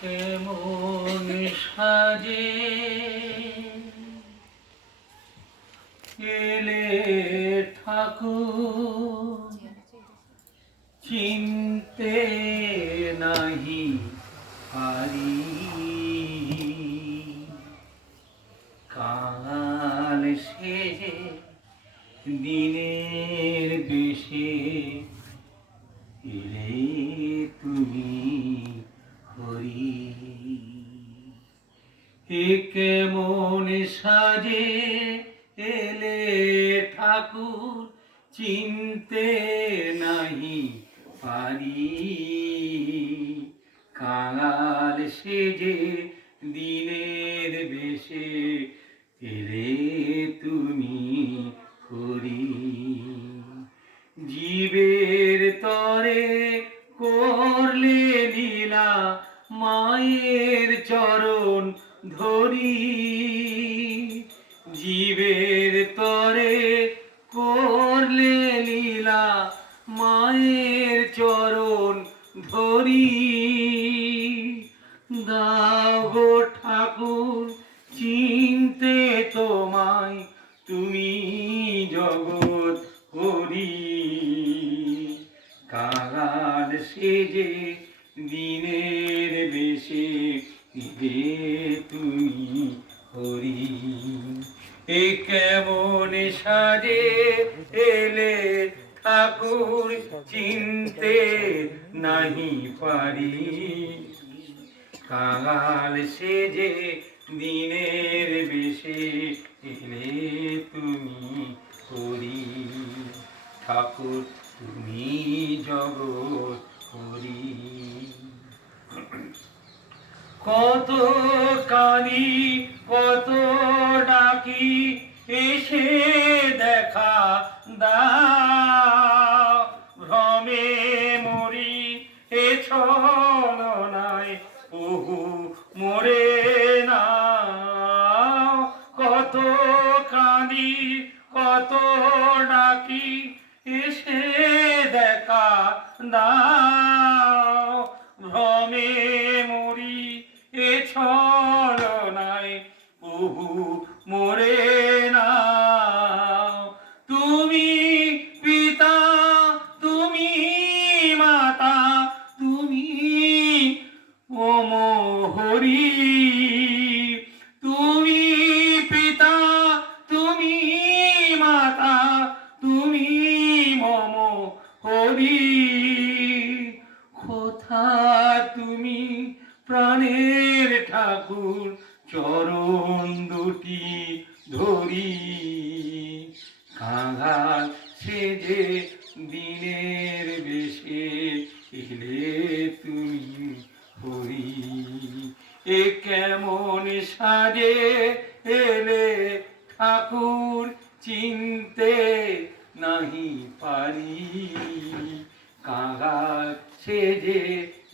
কেমন সাজে। এলে ঠাকুর চিনতে নাহি পারি। কাল সে দিনের বেশে এ কেমন সাজে এলে ঠাকুর চিনতে নাহি পারি। কাঙাল সেজে দিনের বেশে এলে তুমি করি। জীবের তরে করলে লীলা মায়ের চরণ ধরি জীবের তরে করলে লীলা মায়ের চরণ ধরি। দাও ঠাকুর, চিনতে তোমায় তুমি জগৎ হরি কাগাল সেজে দিনের সাজে এলে ঠাকুর চিনতে নাহি পারি। কাঙাল সেজে দিনের বেশে এলে তুমি করি ঠাকুর তুমি জগৎ করি কত কানি কত ডাকি, এসে দেখা দাও। ভ্রমে মরি, এ ছলনায় বহু মরে না কত কাঁদি, কত ডাকি, এসে দেখা দাও। ভ্রমে মাতা তুমি ওম হরি তুমি পিতা, তুমি মাতা, তুমি মম হরি। কোথা তুমি প্রাণের ঠাকুর, চরণ দুটি ধরি। কাঙাল সেজে ঠাকুর চিনতে নাহি পারি। কাঙাল সেজে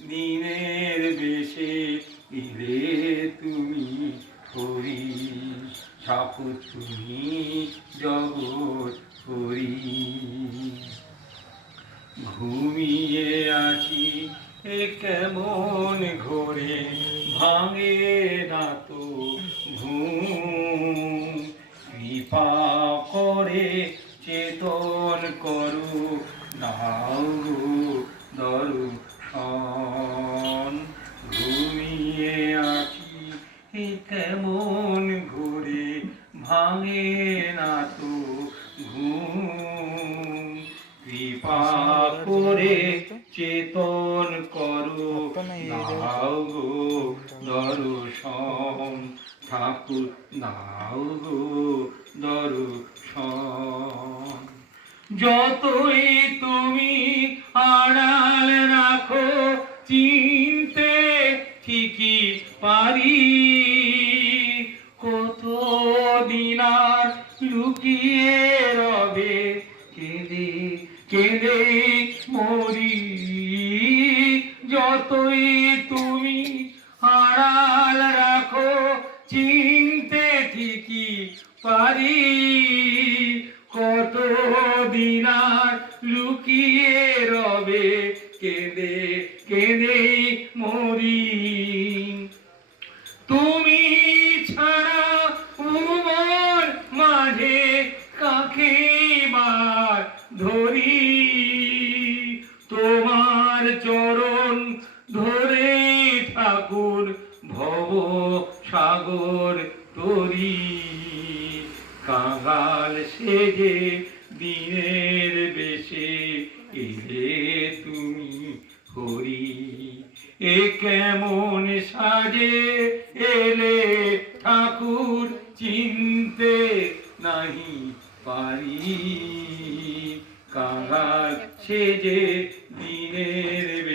দিনের বেশে এলে তুমি হরি ঠাকুর তুমি জগৎ হরি ঘুমিয়ে আছি এ কেমন ঘোরে, ভাঙে না তো ঘুম। কৃপা করে চেতন করো দাও দর্শন। ঘুমিয়ে আছি কেমন ঘোরে ভাঙে না তো ঘুম। কৃপা করে চেতন করো, নাও গো দর্শন। ঠাকুর, নাও গো দর্শন। যতই তুমি আড়াল রাখো, চিনতে ঠিকই পারি। কত দিনার লুকিয়ে রবে, কেঁদে কেঁদে মরি। যতই কি পারি? কত দিনার লুকিয়ে রবে? কেঁদে কেঁদে মরি। তুমি ছাড়া ঠাকুর, ভব সাগর তরি। কাঙাল সেজে দিনের বেশে এলে তুমি হরি। এ কেমন সাজে এলে ঠাকুর চিনতে নাহি পারি। কাঙাল সেজে দিনের বেশে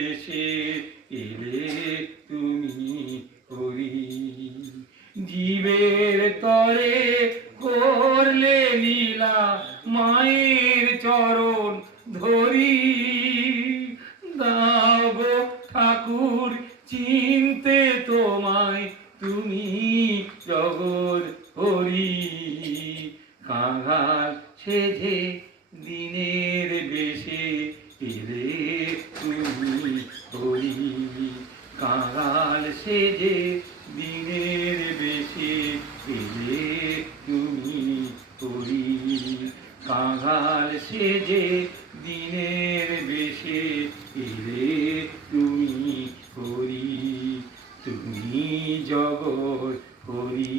চরণ ধরি। দাও ঠাকুর, চিনতে তোমায় তুমি জগৎ হরি। কাঙাল সেজে দিনের বেশে এলে তুমি হরি। কাঙাল সেজে দিনের বেশে এলে তুমি হরি কাঙাল সেজে দিনের বেশে এলে তুমি হরি তুমি জগৎ হরি।